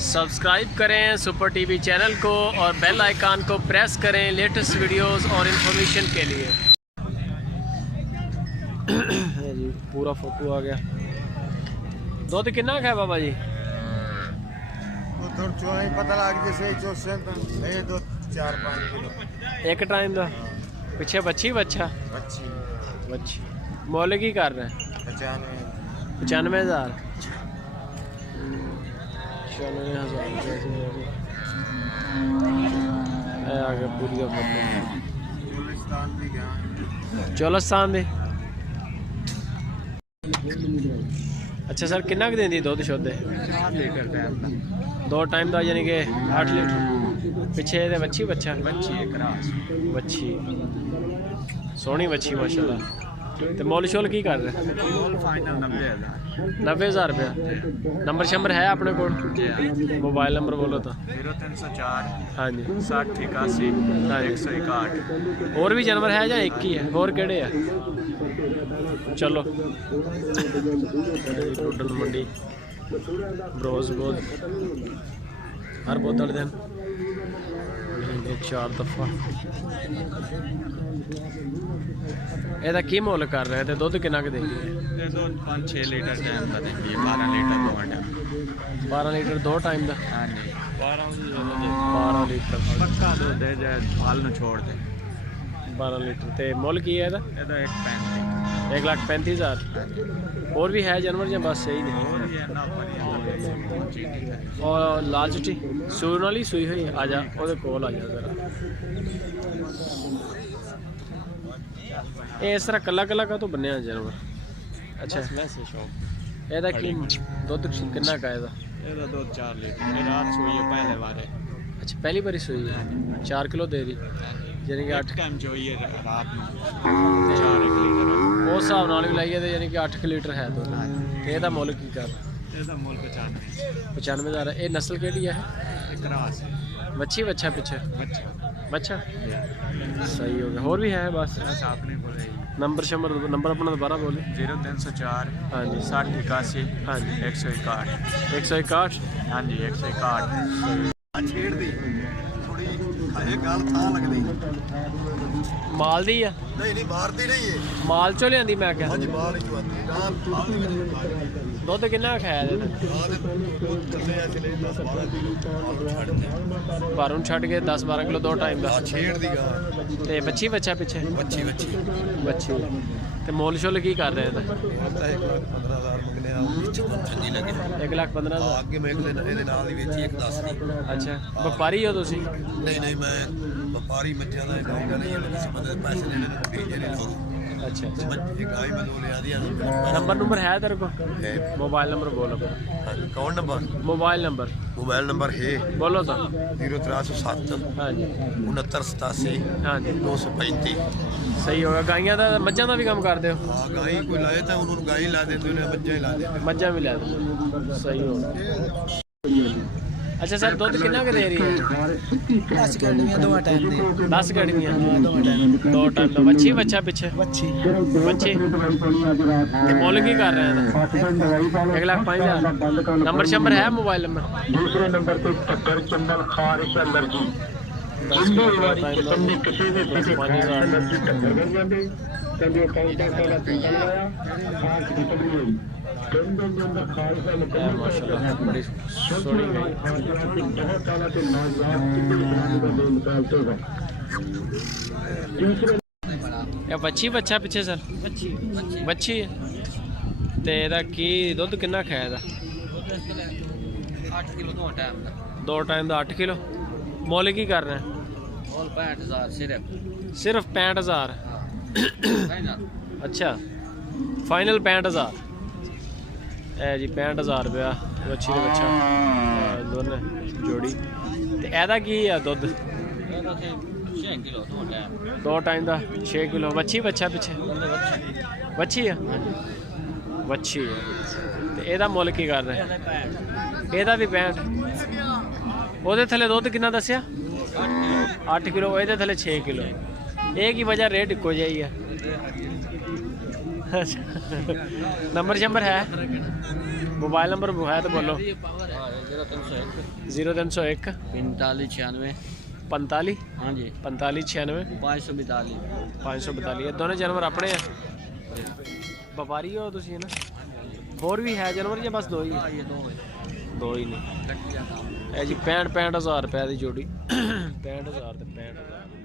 Subscribe करें super TV channel को और बेल आइकन को प्रेस करें लेटेस्ट वीडियोस और इन्फॉर्मेशन के लिए। जी पूरा फोटो आ गया। दुध कितना है बाबा जी? पता लग जैसे 4-5 किलो एक टाइम का। पिछे बच्ची बच्चा बच्ची मोल की कर रहे हैं 95,000 आगे पूरी चोलस्तान दे। अच्छा सर कितना देंदी दुध शुद्ध? 4 लीटर टाइम का 2 टाइम का यानी कि 8 लीटर। पिछे बच्ची बच्चा बच्ची सोहनी बच्ची माशाल्लाह। तो मोल शोल की कर रहे? फाइनल 90,000 रुपया। नंबर शंबर है अपने को? मोबाइल नंबर बोलो तो। 0304 हाँ जी 60 81 हाँ जी 161। और भी जानवर है या एक ही है? और केड़े है? चलो टोटल मंडी ब्रोज बोल हर बोतल दिन 4 दफा। ਇਹਦਾ ਕੀ ਮੁੱਲ ਕਰ ਰਹੇ ਤੇ ਦੁੱਧ ਕਿੰਨਾ ਕੁ ਦੇਗੀ? ਇਹ ਦੁੱਧ 5-6 ਲੀਟਰ ਟਾਈਮ ਦਾ ਦਿੰਦੀ ਹੈ। 12 ਲੀਟਰ ਦੋ ਟਾਈਮ 12 ਲੀਟਰ 2 ਟਾਈਮ ਦਾ। ਹਾਂਜੀ 12 ਲੀਟਰ ਪੱਕਾ ਦੁੱਧ ਹੈ ਜੇ ਫਲ ਨੂੰ ਛੋੜ ਦੇ। 12 ਲੀਟਰ ਤੇ ਮੁੱਲ ਕੀ ਹੈ ਇਹਦਾ? ਇਹਦਾ 1,35,000। ਹੋਰ ਵੀ ਹੈ ਜਾਨਵਰ ਜਾਂ ਬਸ ਸਹੀ ਨੇ? और लाल चिट्टी सूई वाली सूई हुई आ जा ਉਹਦੇ ਕੋਲ ਆ ਜਾ ਜ਼ਰਾ। ਇਹ ਇਸ ਤਰ੍ਹਾਂ ਕੱਲਾ ਕੱਲਾ ਕਾ ਤੋਂ ਬੰਨਿਆ ਜਾਨਵਰ? ਅੱਛਾ ਵੈਸੇ ਸ਼ੌਕ। ਇਹਦਾ ਕੀ ਦੁੱਧ ਕਿੰਨਾ ਕਾ ਇਹਦਾ? ਇਹਦਾ ਦੁੱਧ 4 ਲੀਟਰ। ਇਹ ਰਾਤ ਸੂਈ ਹੈ ਪਹਿਲੇ ਵਾਰੇ। ਅੱਛਾ ਪਹਿਲੀ ਵਾਰੀ ਸੂਈ ਹੈ। 4 ਕਿਲੋ ਦੇ ਰਹੀ ਯਾਨੀ ਕਿ 8 ਟਾਈਮ ਚੋਈ ਹੈ ਰਾਤ ਨੂੰ 4 ਲੀਟਰ। ਉਸ ਹਿਸਾਬ ਨਾਲ ਵੀ ਲਾਈਏ ਤੇ ਯਾਨੀ ਕਿ 8 ਲੀਟਰ ਹੈ ਦੁੱਧ। ਤੇ ਇਹਦਾ ਮੁੱਲ ਕੀ ਕਰ? ਇਹਦਾ ਮੁੱਲ 95,000। ਇਹ ਨਸਲ ਕਿਹੜੀ ਹੈ? ਕਰਾਸ ਬੱਚੀ ਬੱਚਾ ਪਿੱਛੇ ਬੱਚਾ ਬੱਚਾ सही हो गया। और भी है बस अपने को नंबर शंबर नंबर अपना दोबारा बोले। 0304 हाँ जी 60 81 हाँ जी 161 161 हाँ जी 161 छेड़ दी थोड़ी हजे गल था लगदी माल दी है नहीं बाहर दी नहीं है माल चो लियांदी मैं क्या? हाँ जी बाहर ही आती दुध कितना खाया पर हूँ छड़ के 10-12 किलो 2 टाइम का छेड़ दी ते बच्ची बच्चा पिछे बच्ची बच्ची ते मोल शोल की कर रहे हैं? 1,15,000 ਅੱਗੇ ਮੈਂ ਇਹਦੇ ਨਾਲ ਹੀ ਵੇਚੀ 110 ਦੀ। अच्छा व्यापारी हो तुसी? ਨਹੀਂ ਮੈਂ ਵਪਾਰੀ ਮੱਝਾਂ ਦਾ ਗਾਉਂਦਾ ਨਹੀਂ ਹੈ ਕਿਸੇ ਬੰਦੇ ਦੇ ਪੈਸੇ ਲੈਣੇ ਨੇ ਭੇਜੇ ਨੇ ਲੋਕ। अच्छा अच्छा ਮੱਝ ਗਾਈ ਮੈਂ ਦੋ ਲਿਆ ਦੀ नंबर है तेरे को? मोबाइल नंबर बोलो। ਕੌਣ ਨੰਬਰ? मोबाइल नंबर ਹੈ बोलो तो। 0307 हाँ जी 6987 हाँ जी 235। सही होगा। गाइयां दा मज्जां दा भी काम करते हो? ਹਾਂ ਗਾਈ ਕੋਈ ਲਾਏ ਤਾਂ ਉਹਨਾਂ ਨੂੰ ਗਾਈ ਲਾ ਦਿੰਦੇ ਨੇ ਮੱਝਾਂ ਹੀ ਲਾ ਦਿੰਦੇ। मज्जां भी ला दो। सही होगा। अच्छा सर दुध कितना के दे रही है? 10 गड़वियां 2 टाइम दी 10 गड़वियां 2 टाइम का। बच्ची बच्चा पिछे बच्ची मुल की कर रहे हैं? 1,05,000। नंबर शंबर है? Mobile number? दूसरे नंबर पे चक्कर चंबल खारिश एलर्जी जिंदे वाली किस्म ਦੀ ਕਿਸੇ ਦੇ ਕਿਸੇ एलर्जी चक्कर बन ਜਾਂਦੇ ਕਹਿੰਦੇ ਕੌਂਟਾ ਸਾਡਾ ਚੰਗਾ ਲਾਇਆ ਖਾਸ ਖਤਮ ਹੋਈ ਕਹਿੰਦੇ ਦੇ ਅੰਦਰ ਖਾਰਿਸ਼ ਦਾ ਮੁਕੰਮਲ माशाल्लाह बड़ी सोहनी गई। बहुत सारा ਤੇ नाजवाब कितने ब्रांड ਦਾ बेमिसाल होगा। दूसरे ये बच्ची बच्चा पिछे सर? बच्ची है ते ਇਹਦਾ ਕੀ ਦੁੱਧ ਕਿੰਨਾ ਖਾਇਆ ਇਹਦਾ? 8 किलो 2 टाइम दा 2 टाइम ਦਾ 8 किलो। ਮੁੱਲ ਕੀ ਕਰ ਰਹੇ? और 65,000 सिर्फ 65,000। फाइनल। अच्छा फाइनल 65,000 है जी। 65,000 रुपया बच्ची का बच्चा दोनों जोड़ी। तो ਇਹਦਾ ਕੀ है दुध? 6 किलो 2 टाइम 2 टाइम का 6 किलो। बच्ची बच्चा पिछे बच्ची है बच्ची है। तो ਇਹਦਾ ਮੁੱਲ ਕੀ ਕਰ ਰਹੇ? ਇਹਦਾ ਵੀ 65। ਉਹਦੇ ਥੱਲੇ ਦੁੱਧ ਕਿੰਨਾ ਦੱਸਿਆ? 8 किलो। ਇਹਦੇ ਥੱਲੇ 6 किलो। एक ही वजह रेट इको जी है। नंबर शंबर है? मोबाइल नंबर है तो बोलो। 0301 45 96 45 हाँ जी 45 96 542 542 ਇਹ ਦੋਨੇ ਜਾਨਵਰ ਆਪਣੇ ਆ ਵਪਾਰੀ ਹੋ ਤੁਸੀਂ ਹੈ ਨਾ ਹੋਰ ਵੀ ਹੈ ਜਾਨਵਰ ਜਾਂ ਬਸ ਦੋ ਹੀ ये दो है ਦੋ ਹੀ ਨੇ कटिया काम ਇਹ ਜੀ 65 ਹਜ਼ਾਰ ਰੁਪਏ ਦੀ ਜੋੜੀ 65 ਹਜ਼ਾਰ ਤੇ 65 ਹਜ਼ਾਰ